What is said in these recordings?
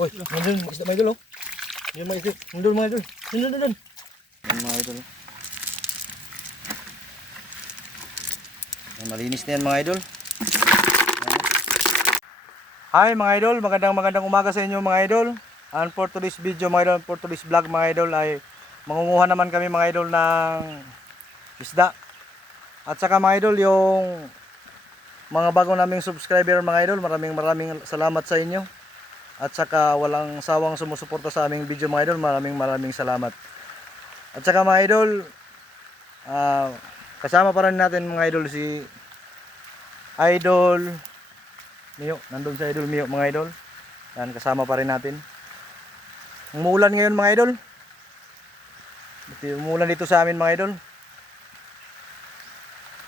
Oy, nandun, isda mga idol oh. Yan mga idol, nandun mga idol. Nandun. Yan mga idol oh. Yan, malinis na yan mga idol. Hi mga idol, magandang umaga sa inyo mga idol. And for today's video mga idol, for today's vlog mga idol ay mangunguha naman kami mga idol ng isda. At saka mga idol yung mga bago naming subscriber mga idol, maraming salamat sa inyo. At saka walang sawang sumusuporta sa aming video mga idol, maraming salamat. At saka mga idol, kasama pa rin natin mga idol si Idol Mio, nandun sa Idol Mio mga idol. Yan, kasama pa rin natin. Umuulan ngayon mga idol. Umuulan dito sa amin mga idol.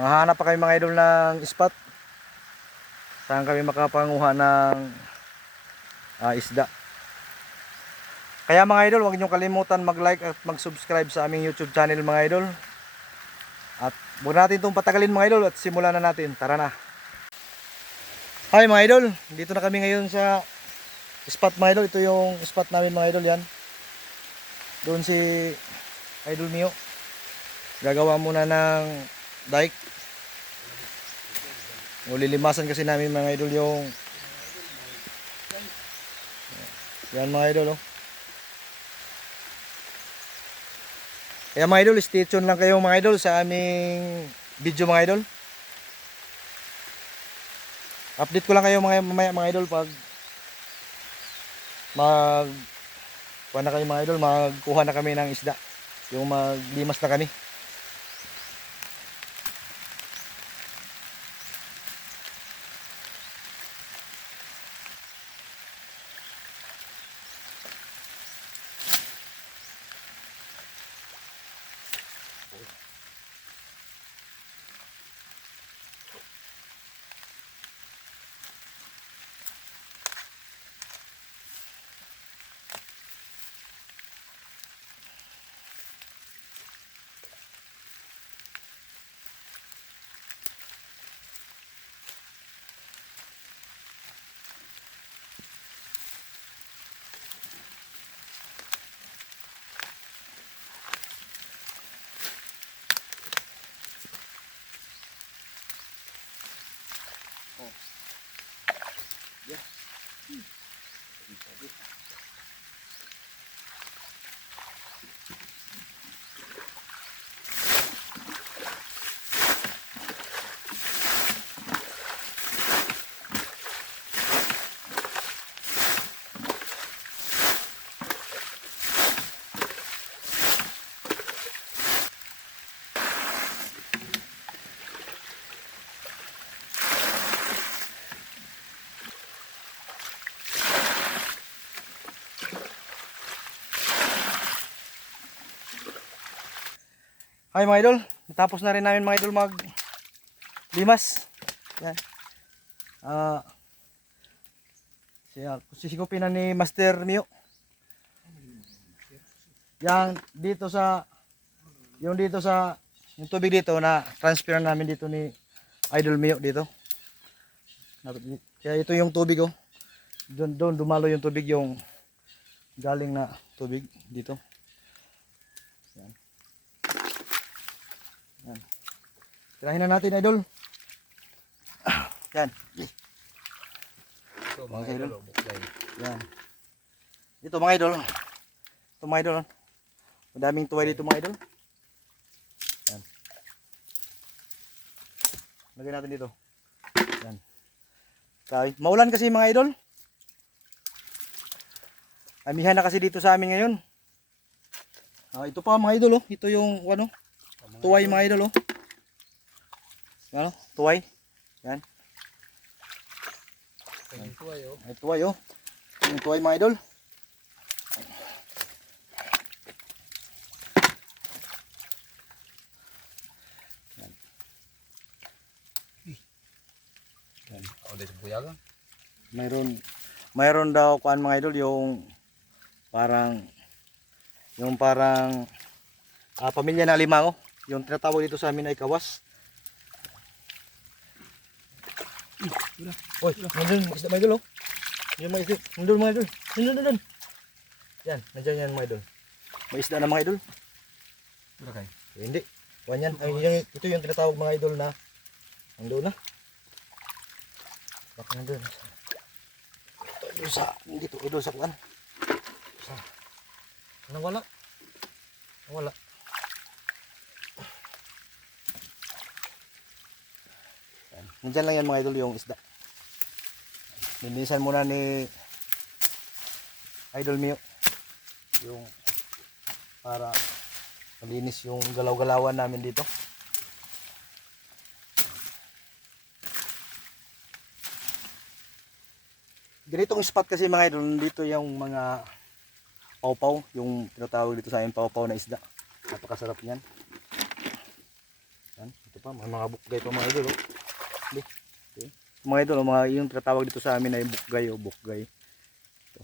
Mahanap pa kami mga idol ng spot. Saan kami makapanguha ng isda. Kaya mga idol, huwag niyo kalimutan mag-like at mag-subscribe sa aming YouTube channel mga idol. At huwag natin itong patagalin mga idol at simulan na natin. Tara na. Hi mga idol, dito na kami ngayon sa spot mga idol. Ito yung spot namin mga idol yan. Doon si Idol Mio. Gagawa muna ng dike. Lilimasan kasi namin mga idol yung yan mga idol oh. Kaya mga idol, stay tuned lang kayo mga idol sa aming video mga idol. Update ko lang kayo mamaya mga idol pag kuha na kayo mga idol, magkuha na kami ng isda. Yung maglimas na kami. Hi mga idol, natapos na rin namin mga idol limas. Yan. Sisigupin na ni Master Mio. Yang dito sa yung tubig dito na transfer namin dito ni Idol Mio dito. Kaya ito yung tubig oh. Doon dumalo yung tubig, yung galing na tubig dito. Yan. Yan. Tirahin na natin idol. Yan. Ito mga idol, buklay. Yan. Ito mga idol. Ito mga idol. Madaming tuway dito mga idol. Yan. Lagyan natin dito. Yan. Okay. Maulan kasi mga idol. Amihan na kasi dito sa amin ngayon. Ito pa mga idol oh. Ito yung ano, tuway mga idol oh. Ano? Tuway. Yan. Ay, tuway oh. Ay, tuway oh. Yung tuway mga idol. Yan. Yan. O, dahil sa buyaga. Mayroon daw kuan mga idol yung parang pamilya na alimango. Yung tinatawag dito sa amin ay kawas. Oy, nandun isda mga idol oh. Yung mga idol. Nandun mga idol. Nandun. Yan, nandiyan yan mga idol. May isda na mga idol. Wala kayo. Hindi. Kuhan yan. Ito yung tinatawag mga idol na nandun na. Baka nandun. Ito idol sa, dito idol sa kuhan. Nawala. Nawala. Nandiyan lang yan mga idol yung isda. Linisan muna ni Idol Mio yung para malinis yung galaw-galawan namin dito. Ganitong spot kasi mga idol, dito yung mga pawpaw, yung tinatawag dito sa amin pawpaw na isda. Napakasarap niyan. Yan, ito pa, mga bukgay pa mga idol. Oh. Okay. Mga idol, mga yung tinatawag dito sa amin ay bukgay o bukgay. Ito.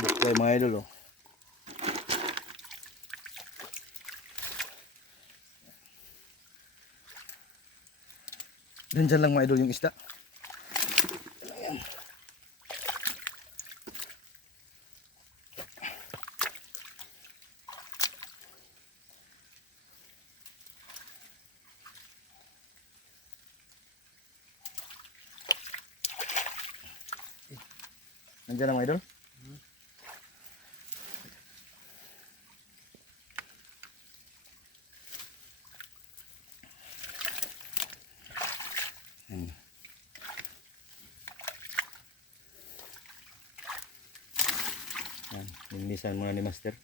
Bukgay mga idol. Oh. Diyan lang mga idol yung isda. Ayan. Nandiyan lang mga idol. Yan, linisan muna ni Master.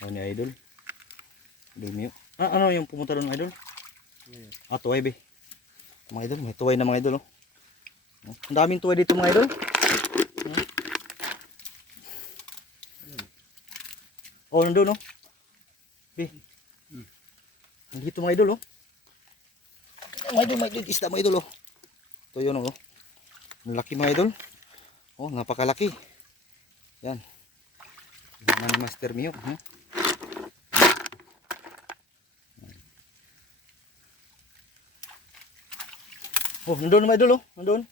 O ni Idol. Idol Mio. Ano yung pumunta doon Idol? Tuway be. Mga idol, may tuway na mga idol. Oh. Ang daming tuway dito mga idol. Oh, nandun oh. Be. Nandito mga idol oh. Mga idol, isda mga idol oh. Ito yun oh. Ang laki mga idol. Oh, napakalaki. Yan. Naman ni Master Mio. Oh, nandun mga idol oh. Nandun.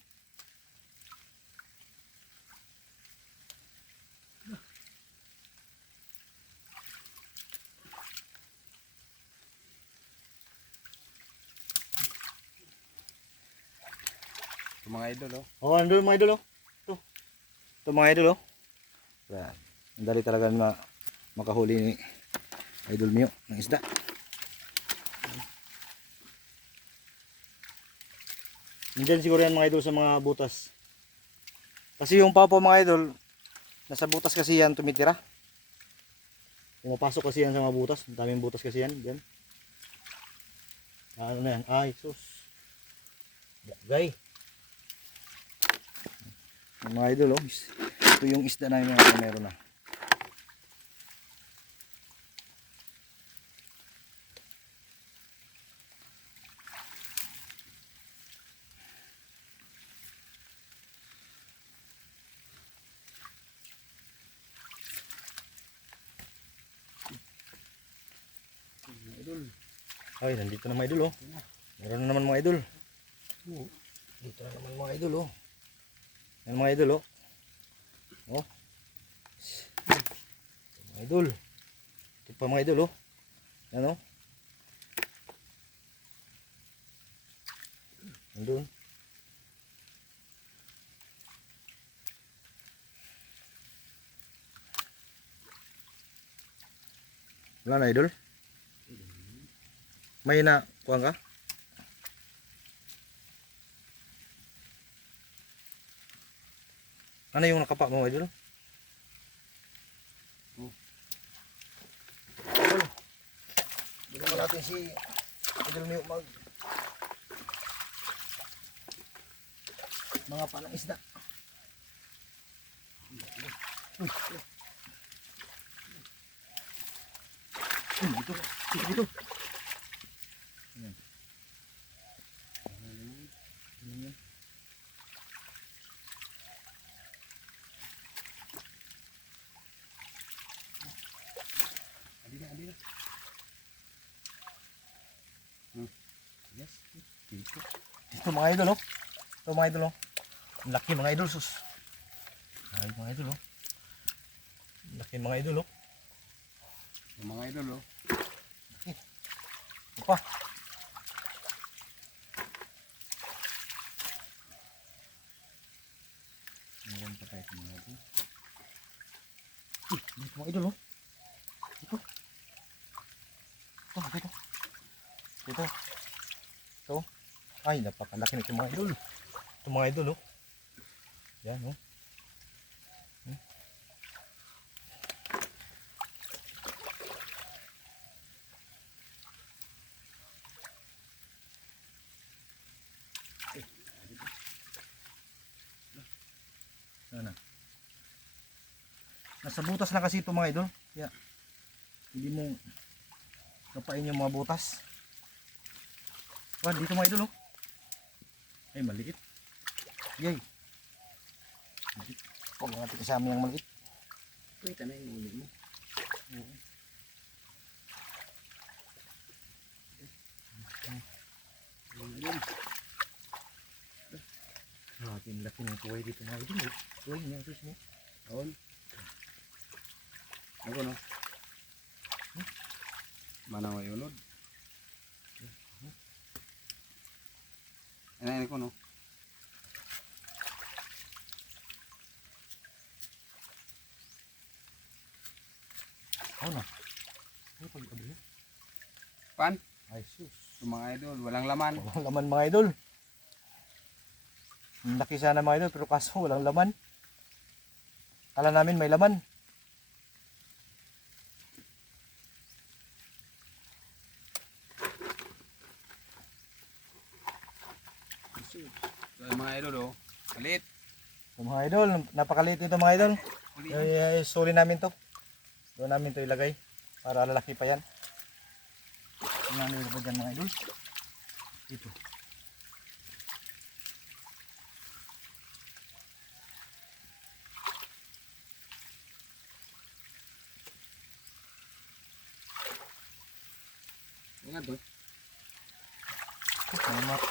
Ito mga idol oh. Oh, nandun mga idol oh. Ito mga idol oh. Yan. Ang dali talaga makahuli ni Idol Mio ng isda. Nandiyan siguro yan mga idol sa mga butas. Kasi yung papa mga idol, nasa butas kasi yan tumitira. Pumapasok kasi yan sa mga butas. Daming butas kasi yan. Diyan. Ano na yan? Ay, sus. Bukgay. Mga idol oh. Ito yung isda na yung meron na. Ay, nandito na mga idol oh. Meron na naman mga idol. Dito na naman mga idol oh. Yan mga idol oh. Oh. Mga idol. Ito pa mga idol oh. Yan oh. Nandun. Wala na idol. May na kuha ka? Ano yung nakapak mo idol? Idol. Bigyan natin si Idol Mio mag mga palang isda. Dito. Dito. Adina. Yes. Dito. Ito mga idol oh. Ito mga idol oh. Ang laki mga idol sus. Ay mga idol oh. Ang laki mga idol oh. Yung mga idol oh. Ito pa. Meron pa tayo mga idol. Dito mga idol oh. Dito. Dito. Dito. Ito. Ay napakalaki nito mga idol. Ito mga idol oh. Yan oh. Sana. Nasa butas na kasi ito mga idol. Kaya hindi mo kapain yung mga butas. Wah, dito mga idol oh. Ay maliit. Yay. Maliit. Huwag natin kasama yung maliit. Kita na yung uli mo. Oo. Natin laki ng tuway dito mga idol. Tuway niya ito mo. Aon. Ako no. Mana may unod. Ano ko no. Oh na. Ano pag abili? Pan. Ay sus. Yung mga idol, walang laman. Walang laman mga idol. Ang laki sana mga idol pero kaso walang laman. Kala namin may laman. So, yung mga idol oh. Kalit. So, mga idol, napakaliit ito mga idol. Suli namin to. Doon namin to ilagay para lalaki pa yan. Tingnan nyo ba dyan mga idol? Dito. Nga to.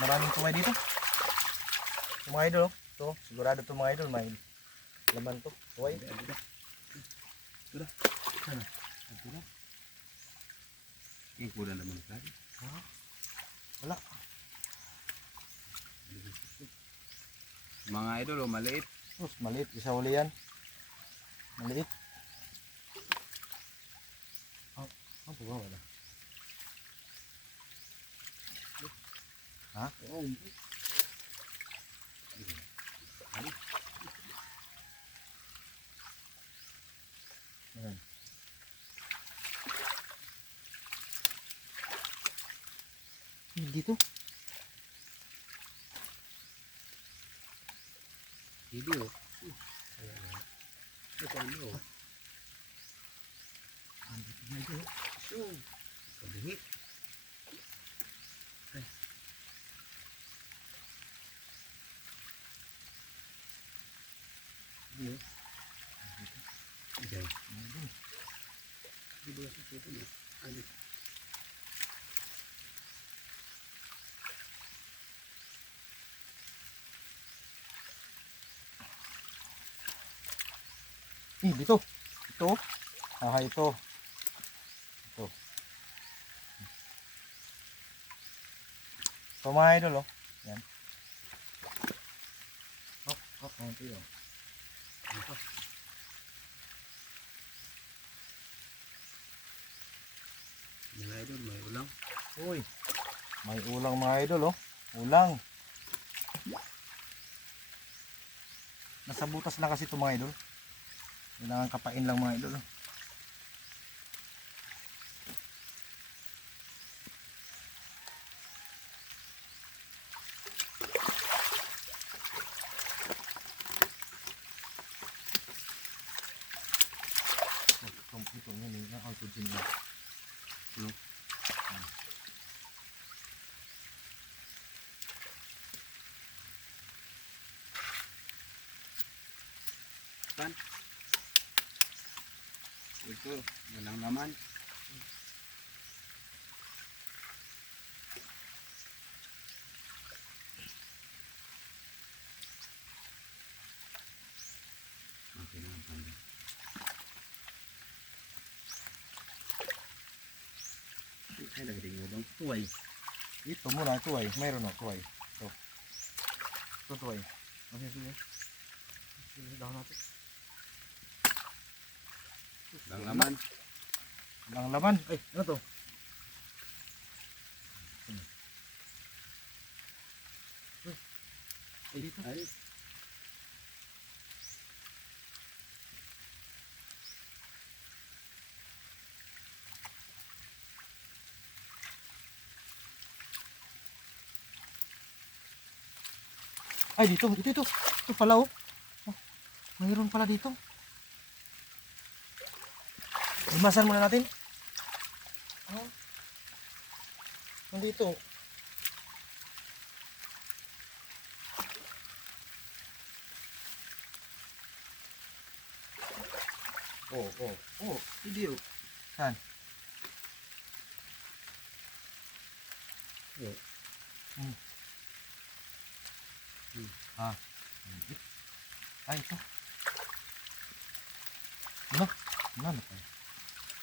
Maraming tuway dito. Ito mga idol, oh. Ito, sigurado ito mga idol, may laman to. Tuway. Sudah. Sana. Sudah. Yung kuda naman tayo. Ha? Wala. Mga idol oh, maliit. Sus, maliit. Isa uli yan. Maliit. Ano ba wala? Ha? Oo. Ayan. Dito. Video. Ito ano? Andito na ito. So, kadihit. Video. Okay. Di ba sa ito na? Ano? Dito. Ito. Ah, ito. Ito. Ito mga idol, oh. Yan. Ito yun. Mga idol, may ulang. Uy. May ulang mga idol, oh. Ulang. Nasa butas lang kasi ito mga idol. Kailangan kapain lang mga idol, oh. Ito nga nila auto din na. Ano? Pan. Ito, walang laman. Ay, nagdating mo bang tuway. Ito muna, tuway. Mayroon o, tuway. Ito. Ito, tuway. Ano yung tuway? Dahon natin. Lang laman. Ang laman. Ay, ano to? Ay, dito. Ay, Ay, dito. Ito. Ito pala oh. Oh, mayroon pala dito. Limasan muna natin. Oh. Nandito. hindi oh. Saan? Oh. Ah. Ay, ito. Ano? Ano pa?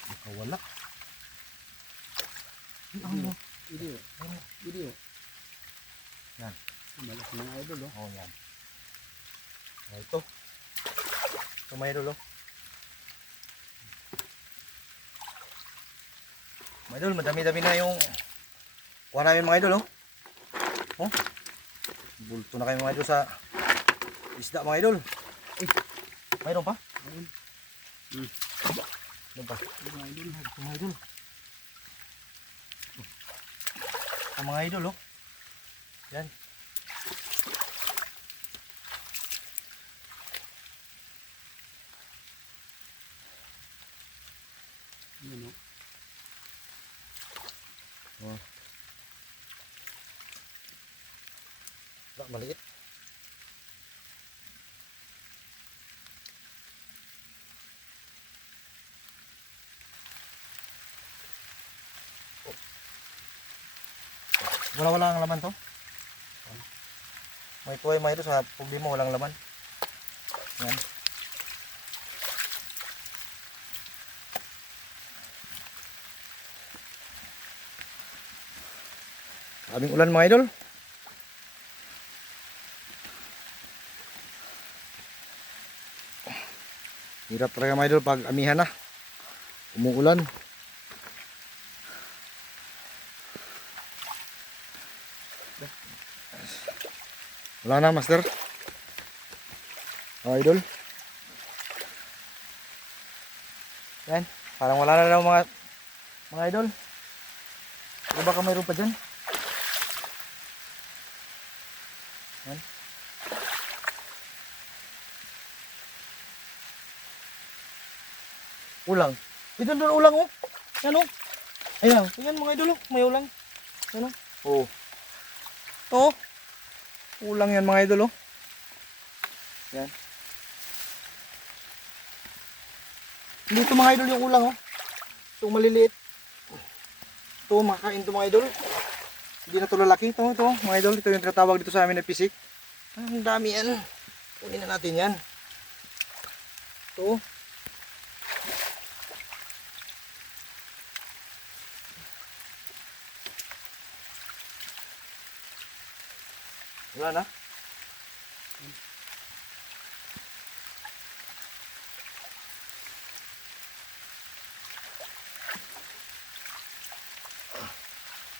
Nakawala. Ay, ano? Hindi oh. Hindi oh. Yan. Malaki mga idol oh. Oh, yan. Ah, ito. Ito may idol, oh. Mga idol, madami-dami na yung kuha namin mga idol, oh. Oh. Bulto na kayo mga idol sa isda mga idol. Eh, mayroon pa? Ayun. Mayroon pa? Mga idol. Ito mga idol. Ito mga idol, oh. Yan. Yan oh. Oh. Wala, maliit. Wala ang laman to. May tuway mga ito sa pugli mo, walang laman. Yan. Aming ulan mga idol. Hirap talaga mga idol pag amihan na. Umuulan. Wala na master. Oh idol. Yan. Parang wala na daw mga idol. O baka mayroon pa dyan. Yan. Ulang. Ito doon ulang oh. Yan oh. Ayan. Ayan mga idol oh. May ulang. Yan oh. Oh. Oh. Ulang yan mga idol oh. Yan. Dito mga idol yung ulang oh. Ito maliliit. Ito makakain to mga idol. Hindi na ito lalaki. Ito mga idol. Ito yung tinatawag dito sa amin na pisik. Ang dami yan. Kunin na natin yan. Ito. Wala na.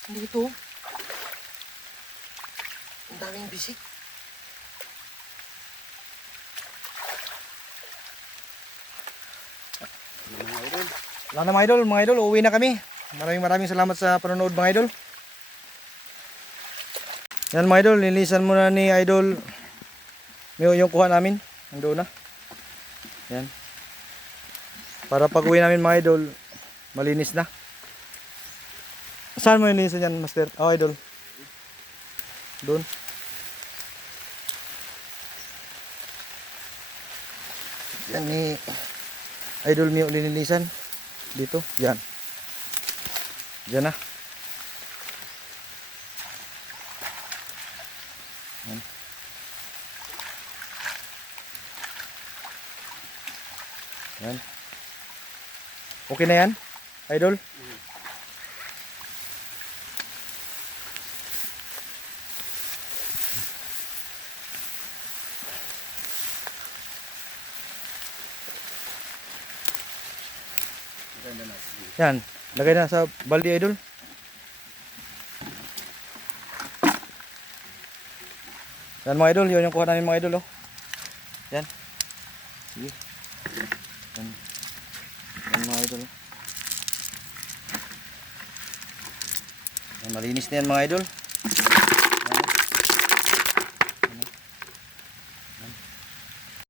Dito. Ang daming bisik. Mga idol. Wala na mga idol. Mga idol, uuwi na kami. Maraming salamat sa panonood mga idol. Yan mga idol, nilisan muna ni idol yung kuha namin. Nandoon na. Yan. Para pag uwi namin mga idol, malinis na. Saan mo nilinisan yan master? Oh idol. Doon. Yan ni idol Mio linilisan. Dito. Yan. Diyan na. Yan. Yan. Okay na yan, idol? Ganda natin. Yan, lagay na sa balde idol. Yan mga idol, yun yung kuha namin mga idol oh. Yan. Sige. Yan. Yan mga idol. Yan, malinis na yan mga idol.